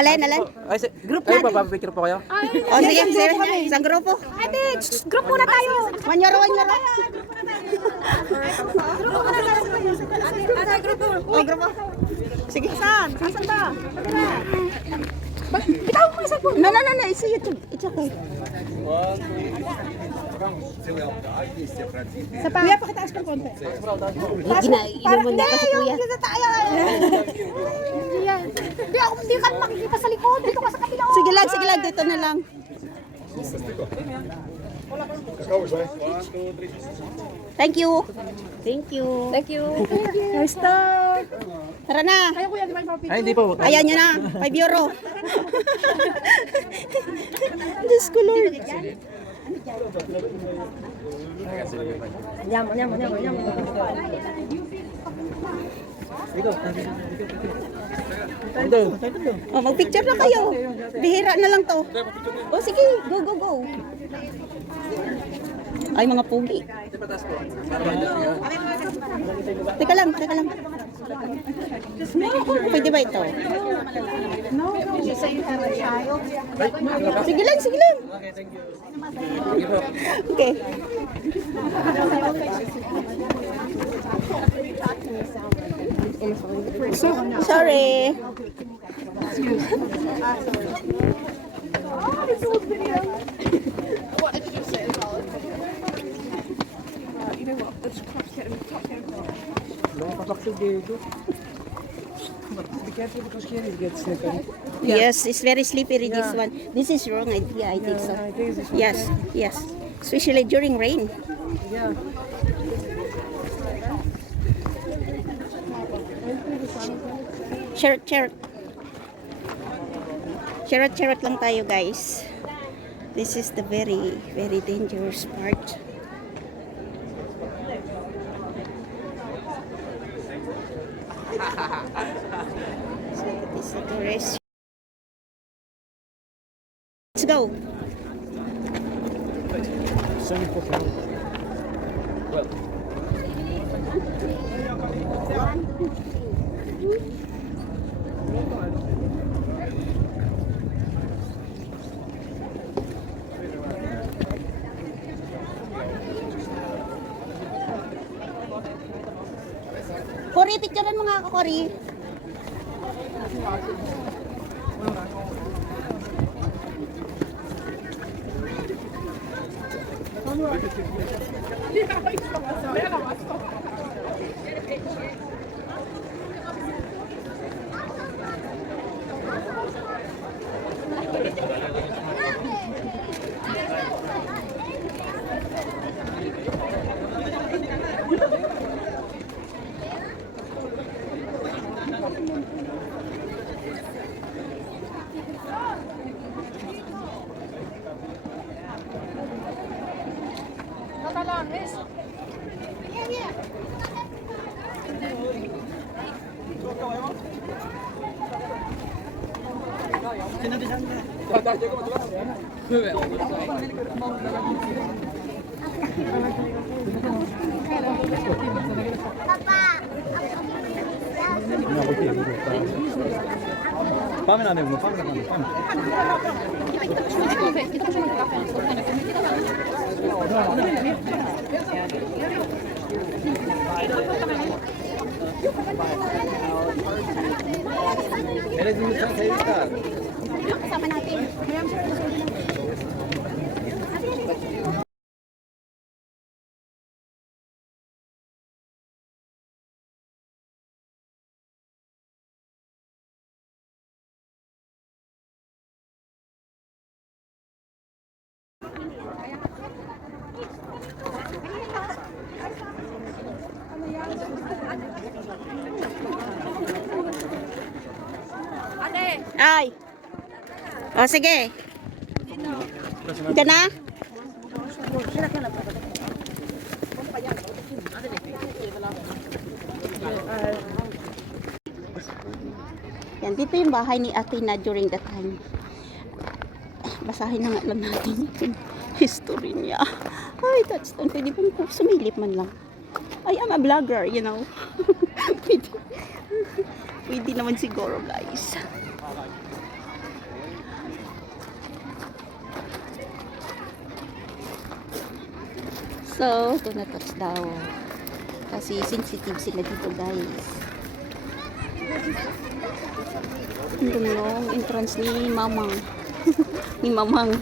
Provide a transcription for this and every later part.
Alin? Group natin. Papapicture po kayo? O sige, isang grupo. Ate, group muna tayo. Wanyoro. Ate, grupo. O, grupo. Sige. Saan? Asan ba? Bitaw mo isa po. No. It's YouTube. It's okay. Sa pa. Kuya, pakitaas ko konti. Inuman na kasi kuya. Dito tayo. Hindi ka makikita sa likod. Dito ka sa kapila. Sige lang. Dito na lang. Thank you. Nice start. Tara na. Kaya kuya, di ba yung Ay, hindi po. Ayan nyo na. 5 euro. Diyos ko, Lord. Nyam. O, mag-picture na kayo. Bihira na lang to. O, sige. Go. Ay, mga pugi. Teka lang. Pwede ba ito? Sige lang. Okay. Sorry. Yes, it's very slippery, this one. This is wrong idea, I think so. Yes. Especially during rain. Yeah. Charot lang tayo, guys. This is the very, very dangerous part. So that is the tourist. Let's go. Cory, picturean mo nga ako, Cory. 밤에 안 해, 뭐 밤에 안 해. Kasama natin. Ay. O, sige. Diyan na? Yan, dito yung bahay ni Athena during that time. Basahin na nga lang natin yung history niya. Ay, touchstone. Pwede pang sumilip man lang. I am a vlogger, you know. pwede, pwede naman siguro, guys. So, ito na touch daw. Kasi sensitive sila dito, guys. Ang gulong entrance ni Mamang. Ni Mamang.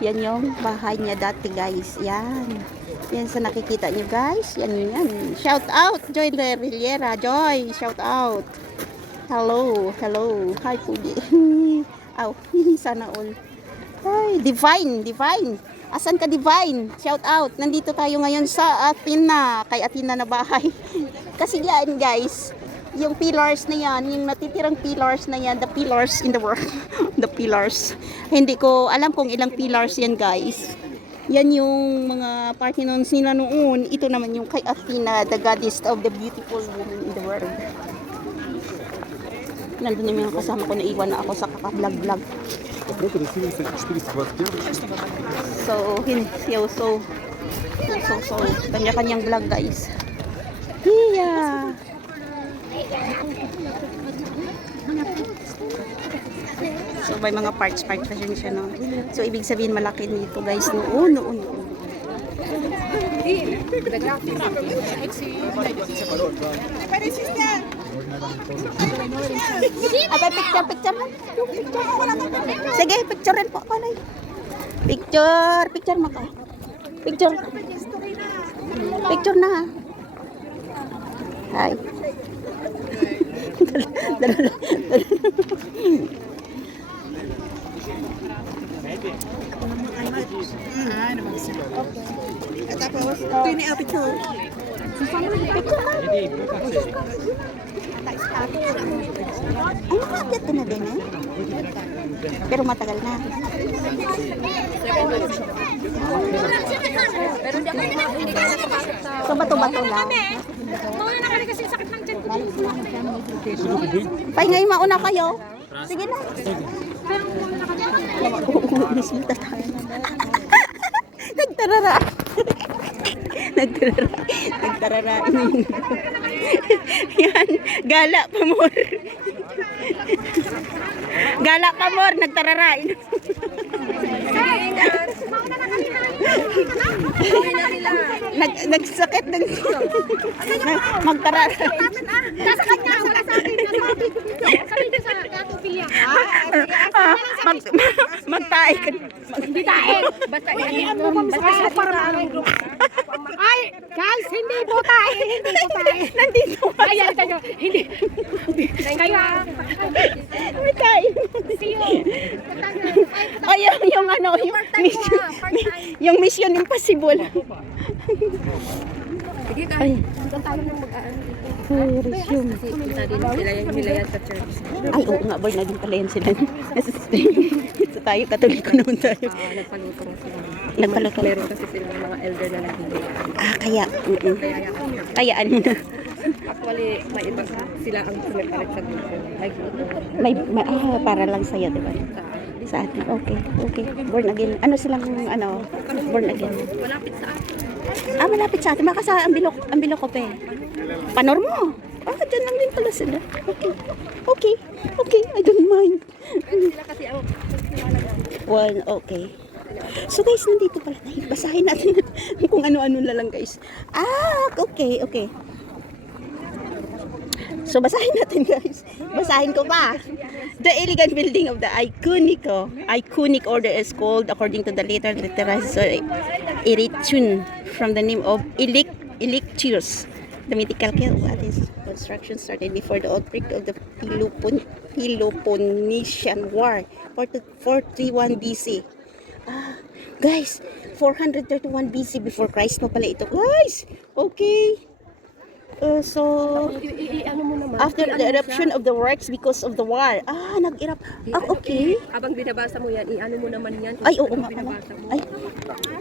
Yan yung bahay niya dati, guys. Yan. Yan sa nakikita niyo, guys. Yan, yan. Shout out, Joy Rillera. Joy, shout out. Hello, hello. Hi, Pudi. Aw, sana all. Ay, Divine, Divine. Asan ka, Divine? Shout out. Nandito tayo ngayon sa Athena. Kay Athena na bahay. Kasi yan, guys. Yung pillars na yan, yung natitirang pillars na yan, the pillars in the world. The pillars. Hindi ko alam kung ilang pillars yan, guys. Yan yung mga Parthenons nila noon. Ito naman yung kay Athena, the goddess of the beautiful woman in the world. Nandun yung mga kasama ko, naiwan na ako sa kaka-vlog-vlog. So, kanya-kanyang vlog, guys. Yeah. So, may mga parts pa siya, no? So, ibig sabihin malaki nito, guys, noon. Ate, picture mo? Sige, picturein po ako na. Picture mo ka. Picture na, ha? Hi. Tapos, ito yung picture. Ay, nakakit ko na din, eh. Pero matagal na. So, bato-bato lang. Mawala na kami kasi sakit ng tiyan. Ngayon mauna kayo. Sige na. Bisita tayo. Nagtarara. Nagtarara. Yan. Gala pa more. Gala pa more. Nagtarara. Nagsakit ng magtarara. Nasa kanya, wala sa akin. Sabi niyo sa Gatopilya. Magtae ka. Hindi tayo. Basta iyan mo kami sa para ay, guys, hindi po tayo. Hindi po tayo. Nandito. Ayan kayo. Hindi. Kaya. Magtae. See you. Ay, yung ano, yung Mission Impossible. Ay. Resume. Ay, oo nga, boy, naging pala yan sila. So tayo, katoliko naman tayo. Nagpaluto. Meron kasi silang mga elder na nagbibigay. Kaya. Kaya ano na. Actually, may iba sila ang sumipalit sa grupo. Para lang sa'yo, diba? Sa atin. Okay. Born again. Ano silang, born again? Malapit sa atin. Malapit sa atin. Baka sa ambilok ko pa eh. Panor mo. Dyan lang din pala sila. Okay. I don't mind. Sila kasi ang One, okay. So guys, nandito pala tayo. Basahin natin kung ano-ano na lang, guys. Okay. So basahin natin, guys. Basahin ko pa. The elegant building of the iconic order is called, according to the later literature, Eritun, from the name of Elictius. The mythical care of Athens construction started before the outbreak of the Peloponnesian War, 431 BC. Guys, 431 BC before Christ pa pala ito, guys. Okay. So, Ano mo naman? after the eruption of the works because of the war. Nag-erupt. Okay. Habang binabasa mo yan, i-ano mo naman yan. Ay, oo nga. Binabasa mo. Ay,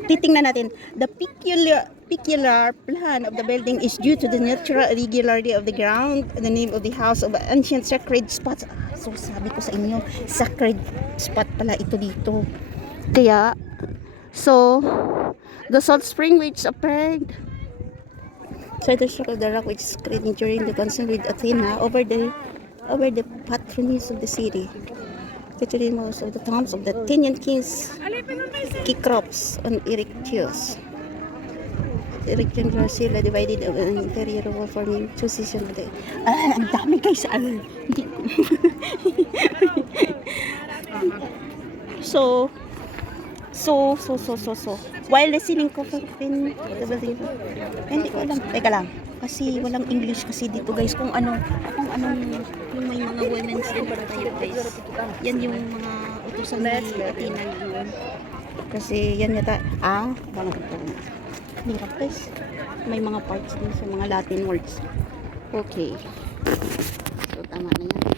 titingnan natin. The peculiar plan of the building is due to the natural irregularity of the ground, the name of the house of ancient sacred spots. So, sabi ko sa inyo, sacred spot pala ito dito. Kaya, so, the salt spring which appeared so the shock of the rock which is created during the concern with Athena over the patronage of the city. Literally most of the tombs of the Athenian kings, Kikrops and Erechtheus. Erection Dracula divided an interior wall forming two sections of the... ang dami guys! Hindi ko... So, while listening ko for the building, hindi ko alam. Teka lang. Kasi walang English kasi dito guys. Kung anong yung may mga women's din para tayo guys. Yan yung mga utusan ni Athena yun. Kasi yan yata. Walang ito. Hirap guys. May mga parts din sa mga Latin words. Okay. So, tama na yan.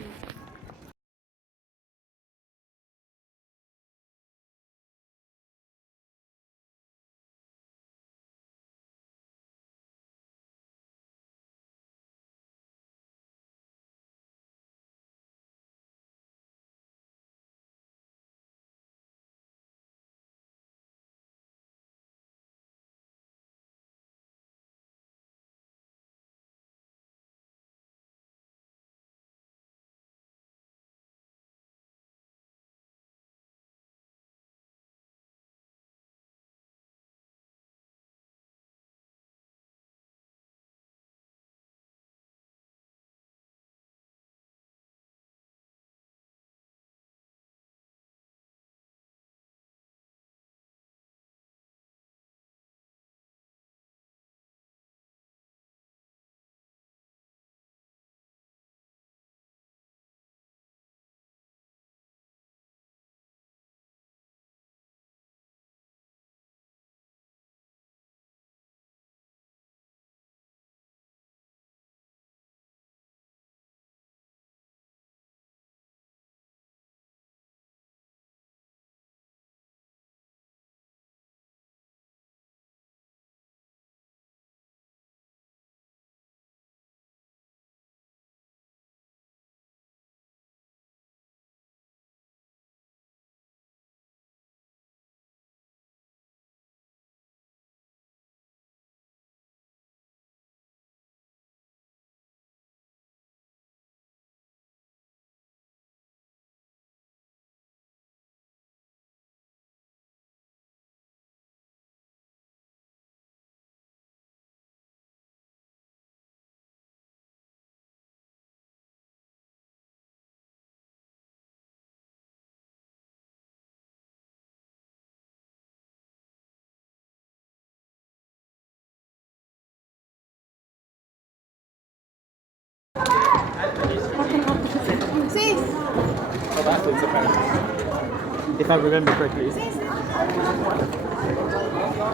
If I remember correctly.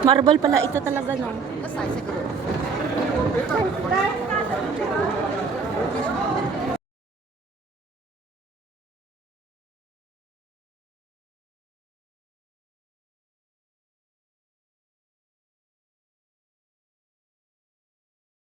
Marble pala ito talaga, no?